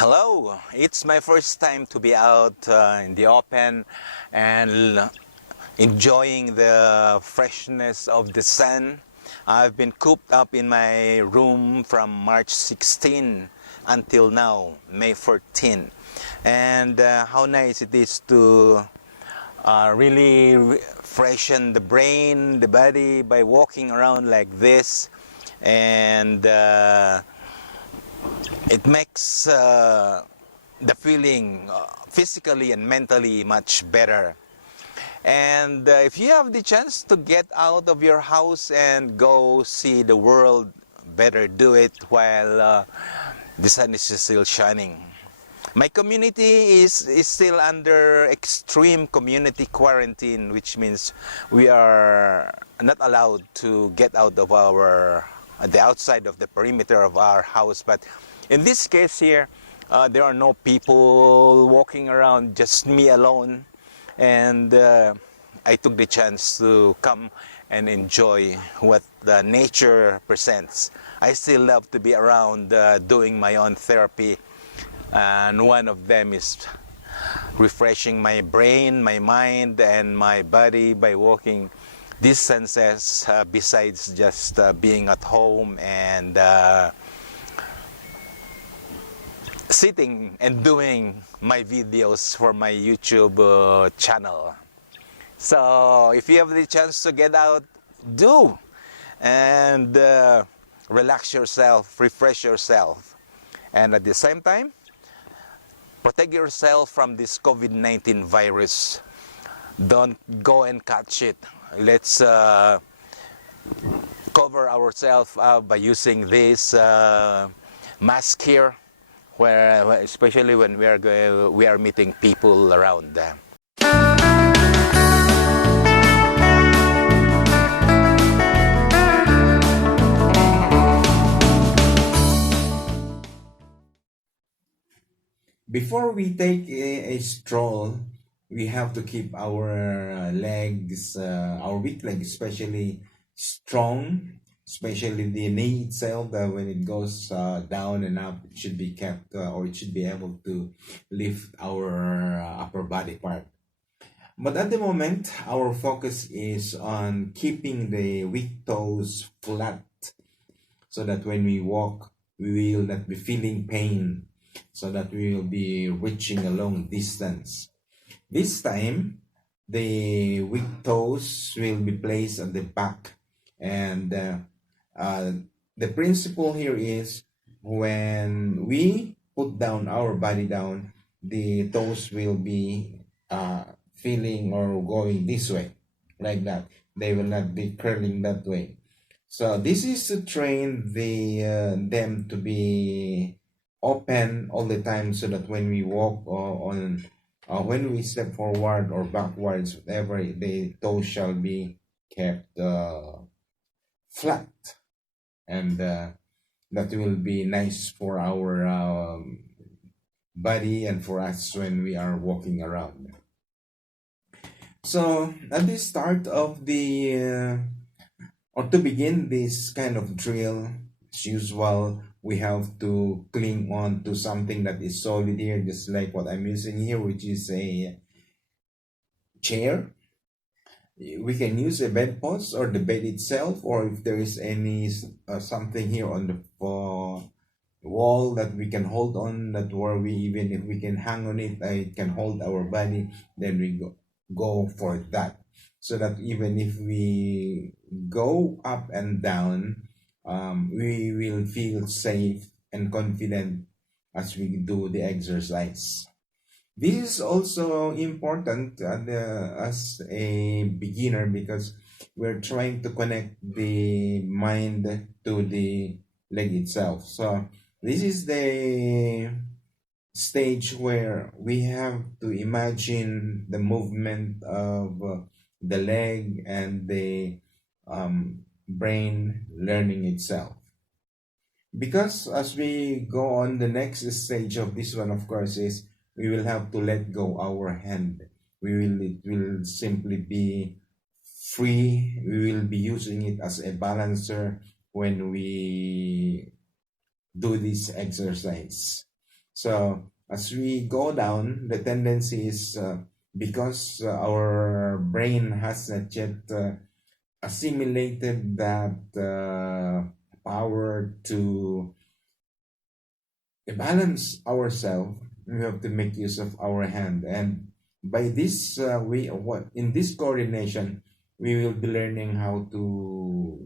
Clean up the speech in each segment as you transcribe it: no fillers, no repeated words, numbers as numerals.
Hello, it's my first time to be out in the open and enjoying the freshness of the sun. I've been cooped up in my room from March 16 until now, May 14. And how nice it is to really freshen the brain, the body by walking around like this. And it makes the feeling physically and mentally much better. And if you have the chance to get out of your house and go see the world, better do it while the sun is still shining. My community is still under extreme community quarantine, which means we are not allowed to get out of the outside of the perimeter of our house. But in this case here, there are no people walking around, just me alone. And I took the chance to come and enjoy what the nature presents. I still love to be around doing my own therapy. And one of them is refreshing my brain, my mind, and my body by walking distances besides just being at home and sitting and doing my videos for my YouTube channel. So if you have the chance to get out, do, and relax yourself, refresh yourself, and at the same time protect yourself from this COVID-19 virus. Don't go and catch it. Let's cover ourselves by using this mask here, especially when we are meeting people around. Before we take a stroll, we have to keep our legs, our weak legs especially strong, especially the knee itself. When it goes down and up, it should be kept or it should be able to lift our upper body part. But at the moment, our focus is on keeping the weak toes flat so that when we walk, we will not be feeling pain, so that we will be reaching a long distance. This time, the weak toes will be placed at the back, and the principle here is when we put down our body down, the toes will be feeling or going this way, like that. They will not be curling that way. So this is to train them to be open all the time, so that when we walk when we step forward or backwards, whatever, the toes shall be kept flat, and that will be nice for our body and for us when we are walking around. So at the start of or to begin this kind of drill, as usual, we have to cling on to something that is solid here, just like what I'm using here, which is a chair. We can use a bed post or the bed itself, or if there is any something here on the wall that we can hold on, that where we, even if we can hang on it, it can hold our body, then we go for that, so that even if we go up and down, we will feel safe and confident as we do the exercise. This is also important as a beginner, because we're trying to connect the mind to the leg itself. So this is the stage where we have to imagine the movement of the leg and the brain learning itself. Because as we go on, the next stage of this one, of course, is we will have to let go our hand. It will simply be free. We will be using it as a balancer when we do this exercise. So as we go down, the tendency is because our brain has not yet assimilated that power to balance ourselves. We have to make use of our hand, and by this way, what in this coordination, we will be learning how to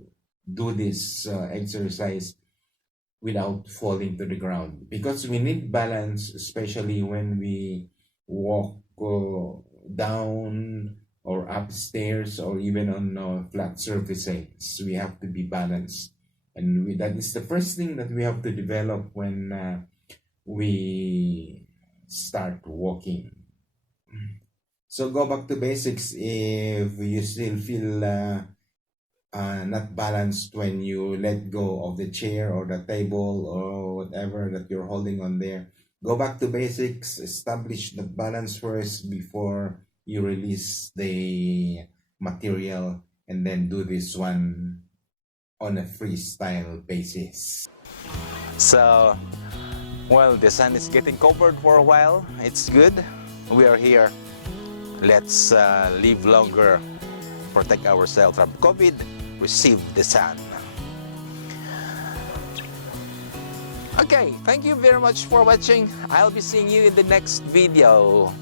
do this exercise without falling to the ground, because we need balance, especially when we walk down or upstairs or even on flat surfaces. We have to be balanced, and that is the first thing that we have to develop when we start walking. So go back to basics if you still feel not balanced when you let go of the chair or the table or whatever that you're holding on there. Go back to basics, establish the balance first before you release the material, and then do this one on a freestyle basis. So, well, the sun is getting covered for a while. It's good. We are here. Let's live longer, protect ourselves from COVID, receive the sun. Okay, thank you very much for watching. I'll be seeing you in the next video.